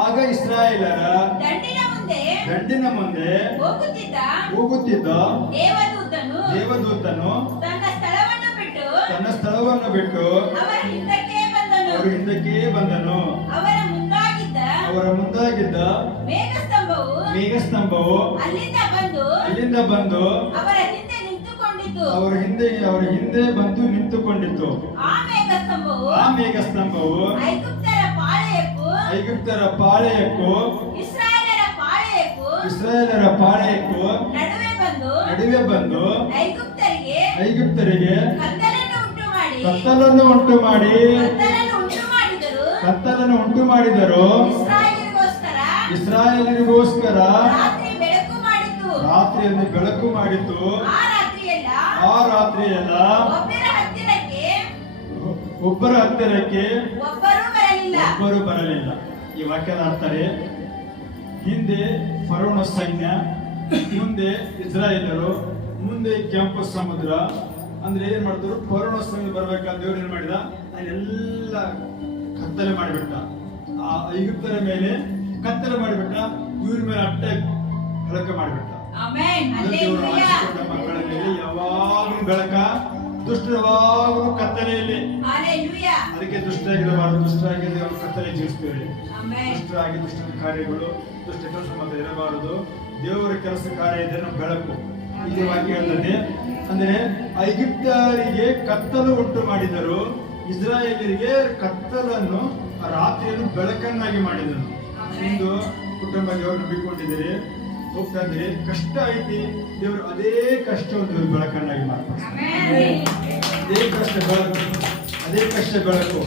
ಆಗ ಇಸ್ರಾಯೇಲರ ದಂಡಿನ ಮುಂದೆ ದಂಡಿನ ಮುಂದೆ ಹೋಗುತ್ತಿದ್ದ ಹೋಗುತ್ತಿದ್ದ ದೇವದೂತನು ದೇವದೂತನು ತನ್ನ ಸ್ಥಳವನ್ನು ಬಿಟ್ಟು ತನ್ನ ಸ್ಥಳವನ್ನು ಬಿಟ್ಟು ಅವರ ಹಿಂದಕ್ಕೆ ಬಂದನು. ಅವರ ಹಿಂದಕ್ಕೆ ಬಂದನು. ಅವರ ಮುಂದಾಗಿದ್ದ ಅವರ ಮುಂದಾಗಿದ್ದ ಮೇಘಸ್ತಂಭವು ಮೇಘಸ್ತಂಭವು ಅಲ್ಲಿಂದ ಬಂದು ಅಲ್ಲಿಂದ ಬಂದು ಅವರ ಹಿಂದೆ ನಿಂತುಕೊಂಡಿತ್ತು ಅವರ ಹಿಂದೆ ಅವರ ಹಿಂದೆ ಬಂದು ನಿಂತುಕೊಂಡಿತ್ತು. ಆ ಮೇಘಸ್ತಂಭವು ಆ ಮೇಘಸ್ತಂಭವು ಪಾಳೆಯಕ್ಕೂ ಐಗುಪ್ತರ ಪಾಳೆಯಕ್ಕೂ ಇಸ್ರಾಯೇಲರ ಪಾಳೆಯಕ್ಕೂ ಇಸ್ರಾಯೇಲರ ಪಾಳೆಯಕ್ಕೂ ನಡುವೆ ಬಂದು ನಡುವೆ ಬಂದು ಐಗುಪ್ತರಿಗೆ ಐಗುಪ್ತರಿಗೆ ಕತ್ತಲನ್ನು ಉಂಟು ಮಾಡಿ ಕತ್ತಲನ್ನು ಉಂಟು ಮಾಡಿದರು ಇಸ್ರಾಯೇಲರಿಗೋಸ್ಕರ ರಾತ್ರಿ ಬೆಳಕು ಮಾಡಿತು ಆ ರಾತ್ರಿಯೆಲ್ಲ ಒಬ್ಬರ ಹತ್ತಿರಕ್ಕೆ ಒಬ್ಬರ ಹತ್ತಿರಕ್ಕೆ ಒಬ್ಬರೂ ಬರಲಿಲ್ಲ. ಒಬ್ಬರು ಬರಲಿಲ್ಲ. ಈ ವಾಕ್ಯದ ಅರ್ಥವೇ ಹಿಂದೆ ಫರೋಣ ಸೈನ್ಯ ಮುಂದೆ ಇಸ್ರಾಯೇಲರು ಮುಂದೆ ಕೆಂಪು ಸಮುದ್ರ. ಅಂದ್ರೆ ಏನ್ ಮಾಡಿದ್ರು ಫರೋಣ ಸೈನ್ಯ ಬರ್ಬೇಕಾದ ದೇವ್ರು ಏನ್ ಮಾಡಿದ? ಅಲ್ಲೆಲ್ಲ ಕತ್ತಲೆ ಮಾಡಿಬಿಟ್ಟ. ಆ ಐಗುಪ್ತರ ಮೇಲೆ ಕತ್ತಲೆ ಮಾಡಿಬಿಟ್ಟ ಇವ್ರ ಮೇಲೆ ಅಟ್ಟೆ ಬೆಳಕ ಮಾಡಿಬಿಟ್ಟ. ಮಕ್ಕಳ ಮೇಲೆ ಯಾವಾಗಲೂ ಬೆಳಕ ದುಷ್ಟರು ಯಾವಾಗಲೂ ಕತ್ತಲೆಯಲ್ಲಿ ಅದಕ್ಕೆ ದುಷ್ಟರಾಗಿರಬಾರದು. ದುಷ್ಟಾಗಿ ಅವರು ಕತ್ತಲೆ ಜೀವಿಸ್ತೇವೆ ದುಷ್ಟರಾಗಿ ದುಷ್ಟ ಕಾರ್ಯಗಳು ದುಷ್ಟ ಕೆಲಸ ಮಾತ್ರ ಇರಬಾರದು. ದೇವರ ಕೆಲಸ ಕಾರ್ಯ ಇದೆ ನಮ್ಮ ಬೆಳಕು. ಇದು ವಾಕ್ಯ ಹೇಳ್ತದೆ ಅಂದ್ರೆ ಐಗಿಪ್ತರಿಗೆ ಕತ್ತಲು ಉಂಟು ಮಾಡಿದರು. ಇಸ್ರಾಯೇಲರಿಗೆ ಕತ್ತಲನ್ನು ರಾತ್ರಿಯನ್ನು ಬೆಳಕನ್ನಾಗಿ ಮಾಡಿದನು ಇಂದು ಕುಟುಂಬ ನಂಬಿಕೊಂಡಿದ್ದೀರಿ? ಹೋಗ್ತಾ ಇದ್ದೀರಿ ಕಷ್ಟ ಐತಿ. ದೇವರು ಅದೇ ಕಷ್ಟವನ್ನು ದೇವ್ರ ಬೆಳಕನ್ನಾಗಿ ಮಾಡ್ತಾರೆ ಅದೇ ಕಷ್ಟ ಬೆಳಕು. ಅದೇ ಕಷ್ಟ ಬೆಳಕು.